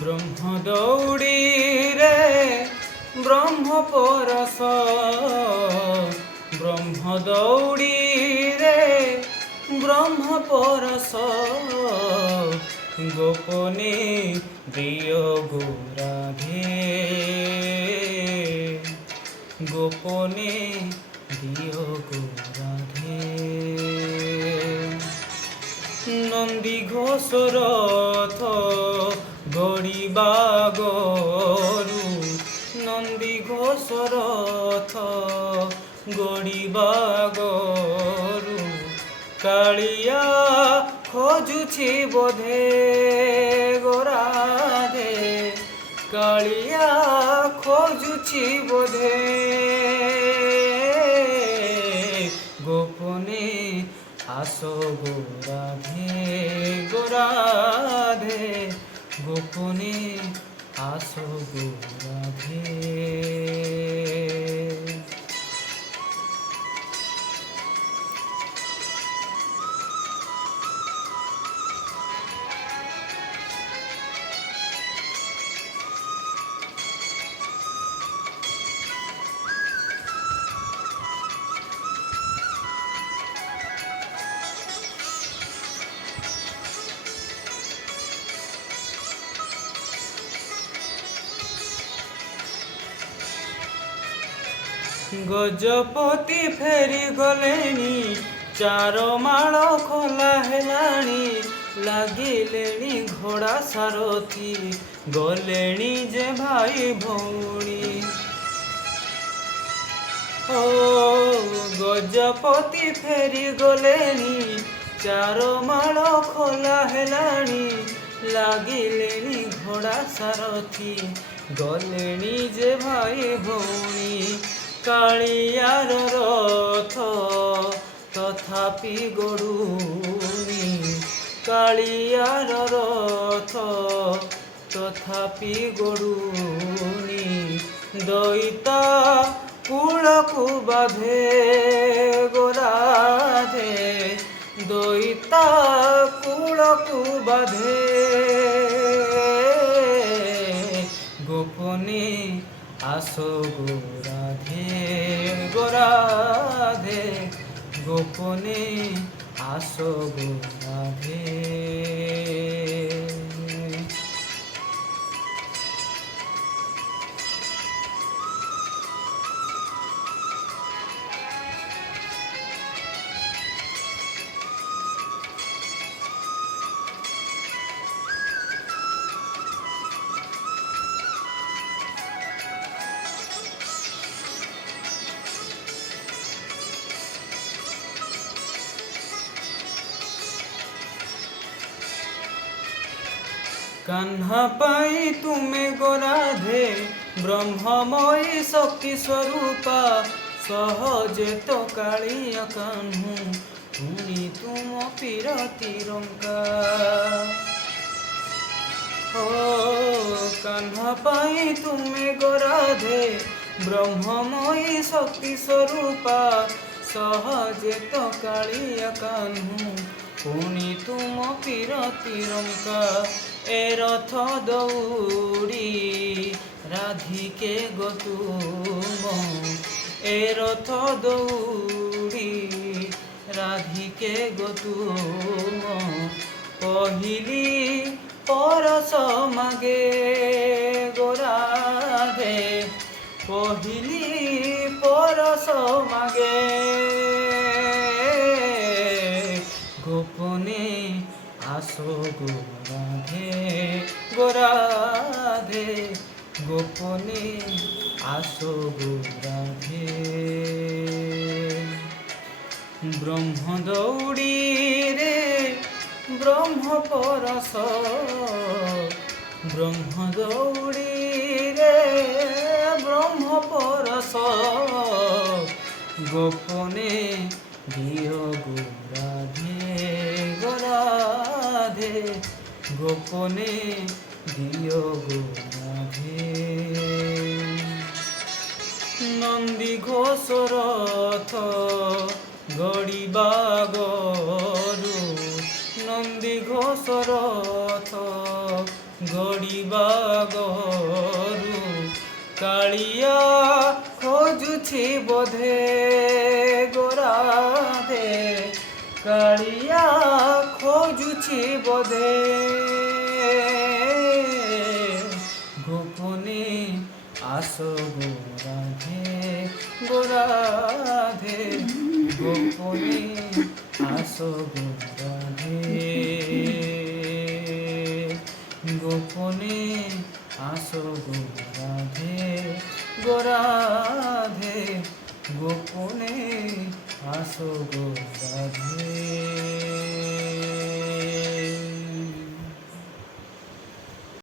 ব্রহ্ম দৌড়ি রে ব্রহ্ম পরশ, ব্রহ্ম দৌড়ি রে ব্রহ্ম পরশ, গোপনে দিও গো রাধে, গোপনে দিও গো রাধে। নন্দী ঘোষ রথ গড়িবা গরু, নন্দী ঘোষ রথ গড়িবা গরু, কাଳିଆ খোঁজুছি ବୋଧେ ଗୋ ରାଧେ, କାଳିଆ ଖୋଜୁଛି ବୋଧେ, গোপনে আসো গো রাধে, গো রাধে, গোপনে আসো গো রাধে। ଗଜପତି ଫେରି ଗଲେଣି, ଚାର ମାଳ ଖୋଲା ହେଲାଣି, ଲାଗିଲେଣି ଘୋଡ଼ା ସାରଥି, ଗଲେଣି ଯେ ଭାଇ ଭଉଣୀ। ଓ ଗଜପତି ଫେରି ଗଲେଣି, ଚାର ମାଳ ଖୋଲା ହେଲାଣି, ଲାଗିଲେଣି ଘୋଡ଼ା ସାରଥି, ଗଲେଣି ଯେ ଭାଇ ଭଉଣୀ। କାଳିଆର ରଥ ତଥାପି ଗଡ଼ୁନି, କାଳିଆର ରଥ ତଥାପି ଗଡ଼ୁନି, ଦଇତା କୂଳକୁ ବାଧେ ଗୋ ରାଧେ, ଦଇତା କୂଳକୁ ବାଧେ, গোপনে আসো গো রাধে, গো রাধে, গোপনে আসো গো রাধে। কাহ্না পাই তুমি গো রাধে, ব্রহ্মময়ী শক্তি স্বরূপা, সহজে তো কাଳିଆ কাহ্নু শুনি তুম পিরতি রঙ্কা। ও কাহ্না পাই তুমি গো রাধে, ব্রহ্মময়ী শক্তি স্বরূপা, সহজে তো কাଳିଆ কাহ্নু শুনি তুম পিরতি রঙ্কা। এ রথ দৌড়ি রাধিকে গো তুম, এ রথ দৌড়ি রাধিকে গো তুম, পহিলি পরশ মাগে গো রাধে, পহিলি পরশ মাগে, গোপনে আসো গো রাধে, গো রাধে, গোপনে আসো গো রাধে। ব্রহ্ম দৌড়ি রে ব্রহ্ম পরশ, ব্রহ্ম দৌড়ি রে ব্রহ্ম পরশ, গোপনে দিও গো রাধে, গো রাধে, গোপনে দিও গো রাধে। নন্দী ঘোষ রথ গড়িবা গরু, নন্দী ঘোষ রথ গড়িবা গরু কাଳିଆ ଖୋଜୁଛି ବୋଧେ ଗୋରାଧେ କାଳିଆ ଖୋଜୁଛି ବୋଧେ গোপনে আসো গোরাধে গোপনে আসো গোপনে আসো গোরাধে গোপনে আসো গোরাধে